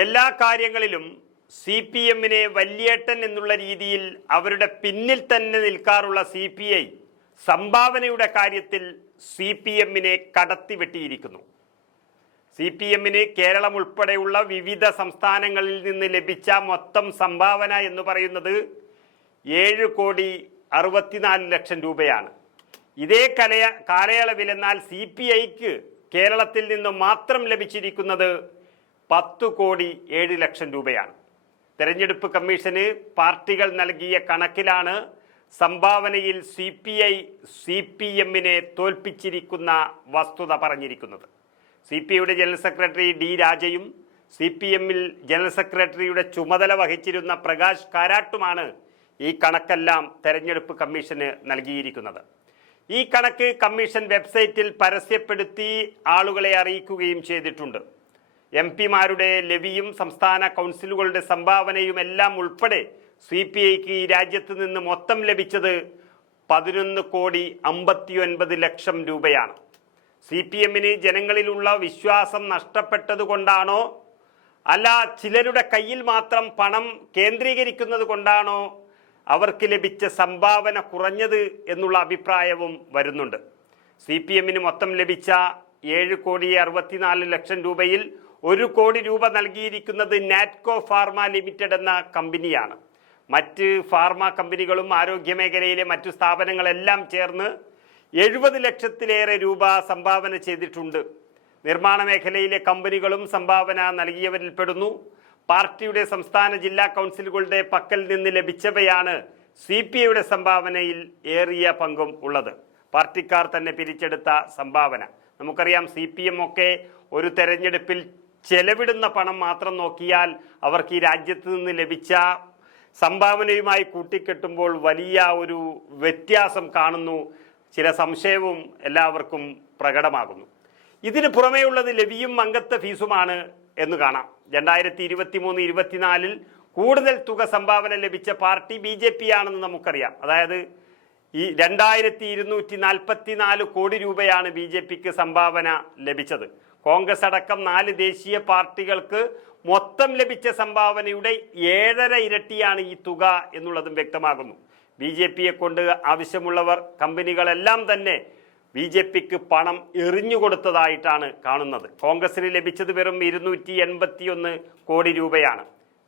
എല്ലാ കാര്യങ്ങളിലും CPM-നെ വല്യേട്ടൻ എന്നുള്ള രീതിയിൽ അവരുടെ പിന്നിൽ തന്നെ നിൽക്കാറുള്ള CPI സംഭാവനയുടെ കാര്യത്തിൽ CPM-നെ കടത്തിവെട്ടിയിരിക്കുന്നു. CPM-ന് കേരളം ഉൾപ്പെടെയുള്ള വിവിധ സംസ്ഥാനങ്ങളിൽ നിന്ന് ലഭിച്ച മൊത്തം സംഭാവന എന്ന് പറയുന്നത് 7,64,00,000 രൂപയാണ്. ഇതേ കാലയളവിലെന്നാൽ CPIക്ക് കേരളത്തിൽ നിന്ന് മാത്രം ലഭിച്ചിരിക്കുന്നത് 10,07,00,000 രൂപയാണ്. തെരഞ്ഞെടുപ്പ് കമ്മീഷന് പാർട്ടികൾ നൽകിയ കണക്കിലാണ് സംഭാവനയിൽ CPI CPM-നെ തോൽപ്പിച്ചിരിക്കുന്ന വസ്തുത പറഞ്ഞിരിക്കുന്നത്. CPIയുടെ ജനറൽ സെക്രട്ടറി D രാജയും CPM-ൽ ജനറൽ സെക്രട്ടറിയുടെ ചുമതല വഹിച്ചിരുന്ന പ്രകാശ് കാരാട്ടുമാണ് ഈ കണക്കെല്ലാം തെരഞ്ഞെടുപ്പ് കമ്മീഷന് നൽകിയിരിക്കുന്നത്. ഈ കണക്ക് കമ്മീഷൻ വെബ്സൈറ്റിൽ പരസ്യപ്പെടുത്തി ആളുകളെ അറിയിക്കുകയും ചെയ്തിട്ടുണ്ട്. MP-മാരുടെ ലെവിയും സംസ്ഥാന കൗൺസിലുകളുടെ സംഭാവനയും എല്ലാം ഉൾപ്പെടെ CPIക്ക് ഈ രാജ്യത്ത് നിന്ന് മൊത്തം ലഭിച്ചത് 11,59,00,000 രൂപയാണ്. CPM-ന് ജനങ്ങളിലുള്ള വിശ്വാസം നഷ്ടപ്പെട്ടതുകൊണ്ടാണോ അല്ല ചിലരുടെ കയ്യിൽ മാത്രം പണം കേന്ദ്രീകരിക്കുന്നത് കൊണ്ടാണോ അവർക്ക് ലഭിച്ച സംഭാവന കുറഞ്ഞത് എന്നുള്ള അഭിപ്രായവും വരുന്നുണ്ട്. CPM-ന് മൊത്തം ലഭിച്ച 7,64,00,000 രൂപയിൽ 1 കോടി രൂപ നൽകിയിരിക്കുന്നത് നാറ്റ്കോ ഫാർമ ലിമിറ്റഡ് എന്ന കമ്പനിയാണ്. മറ്റ് ഫാർമ കമ്പനികളും ആരോഗ്യമേഖലയിലെ മറ്റു സ്ഥാപനങ്ങളെല്ലാം ചേർന്ന് 70 ലക്ഷത്തിലേറെ രൂപ സംഭാവന ചെയ്തിട്ടുണ്ട്. നിർമ്മാണ മേഖലയിലെ കമ്പനികളും സംഭാവന നൽകിയവരിൽ പെടുന്നു. പാർട്ടിയുടെ സംസ്ഥാന ജില്ലാ കൗൺസിലുകളുടെ പക്കൽ നിന്ന് ലഭിച്ചവയാണ് CPIയുടെ സംഭാവനയിൽ ഏറിയ പങ്കും ഉള്ളത്. പാർട്ടിക്കാർ തന്നെ പിരിച്ചെടുത്ത സംഭാവന. നമുക്കറിയാം CPM ഒക്കെ ഒരു തെരഞ്ഞെടുപ്പിൽ ചെലവിടുന്ന പണം മാത്രം നോക്കിയാൽ അവർക്ക് ഈ രാജ്യത്ത് നിന്ന് ലഭിച്ച സംഭാവനയുമായി കൂട്ടിക്കെട്ടുമ്പോൾ വലിയ ഒരു വ്യത്യാസം കാണുന്നു. ചില സംശയവും എല്ലാവർക്കും പ്രകടമാകുന്നു. ഇതിന് പുറമേയുള്ളത് ലെവിയും അംഗത്വ ഫീസുമാണ് എന്ന് കാണാം. 2023-24 കൂടുതൽ തുക സംഭാവന ലഭിച്ച പാർട്ടി BJP ആണെന്ന് നമുക്കറിയാം. അതായത് ഈ 2,244 കോടി രൂപയാണ് BJPക്ക് സംഭാവന ലഭിച്ചത്. കോൺഗ്രസ് അടക്കം 4 ദേശീയ പാർട്ടികൾക്ക് മൊത്തം ലഭിച്ച സംഭാവനയുടെ 7.5 ഇരട്ടിയാണ് ഈ തുക എന്നുള്ളതും വ്യക്തമാകുന്നു. BJPയെ കൊണ്ട് ആവശ്യമുള്ളവർ കമ്പനികളെല്ലാം തന്നെ BJPക്ക് പണം എറിഞ്ഞുകൊടുത്തതായിട്ടാണ് കാണുന്നത്. കോൺഗ്രസിന് ലഭിച്ചത് വെറും 281 കോടി രൂപയാണ്.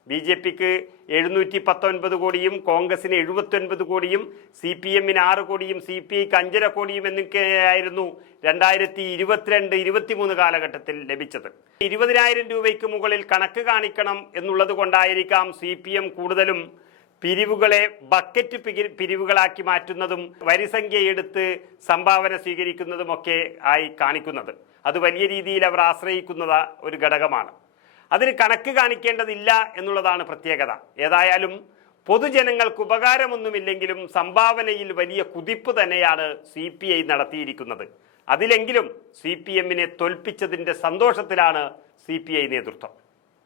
BJPക്ക് 719 കോടിയും കോൺഗ്രസിന് 79 കോടിയും CPM-ന് 6 കോടിയും CPIക്ക് 5.5 കോടിയും എന്നൊക്കെയായിരുന്നു 2022-23 കാലഘട്ടത്തിൽ ലഭിച്ചത്. 20,000 രൂപയ്ക്ക് മുകളിൽ കണക്ക് കാണിക്കണം എന്നുള്ളത് കൊണ്ടായിരിക്കാം CPM കൂടുതലും പിരിവുകളെ ബക്കറ്റ് പിരിവുകളാക്കി മാറ്റുന്നതും വരിസംഖ്യയെടുത്ത് സംഭാവന സ്വീകരിക്കുന്നതുമൊക്കെ ആയി കാണിക്കുന്നത്. അത് വലിയ രീതിയിൽ അവർ ആശ്രയിക്കുന്ന ഒരു ഘടകമാണ്. അതിന് കണക്ക് കാണിക്കേണ്ടതില്ല എന്നുള്ളതാണ് പ്രത്യേകത. ഏതായാലും പൊതുജനങ്ങൾക്ക് ഉപകാരമൊന്നുമില്ലെങ്കിലും സംഭാവനയിൽ വലിയ കുതിപ്പ് തന്നെയാണ് CPI നടത്തിയിരിക്കുന്നത്. അതിലെങ്കിലും CPM-നെ തോൽപ്പിച്ചതിൻ്റെ സന്തോഷത്തിലാണ് CPI നേതൃത്വം.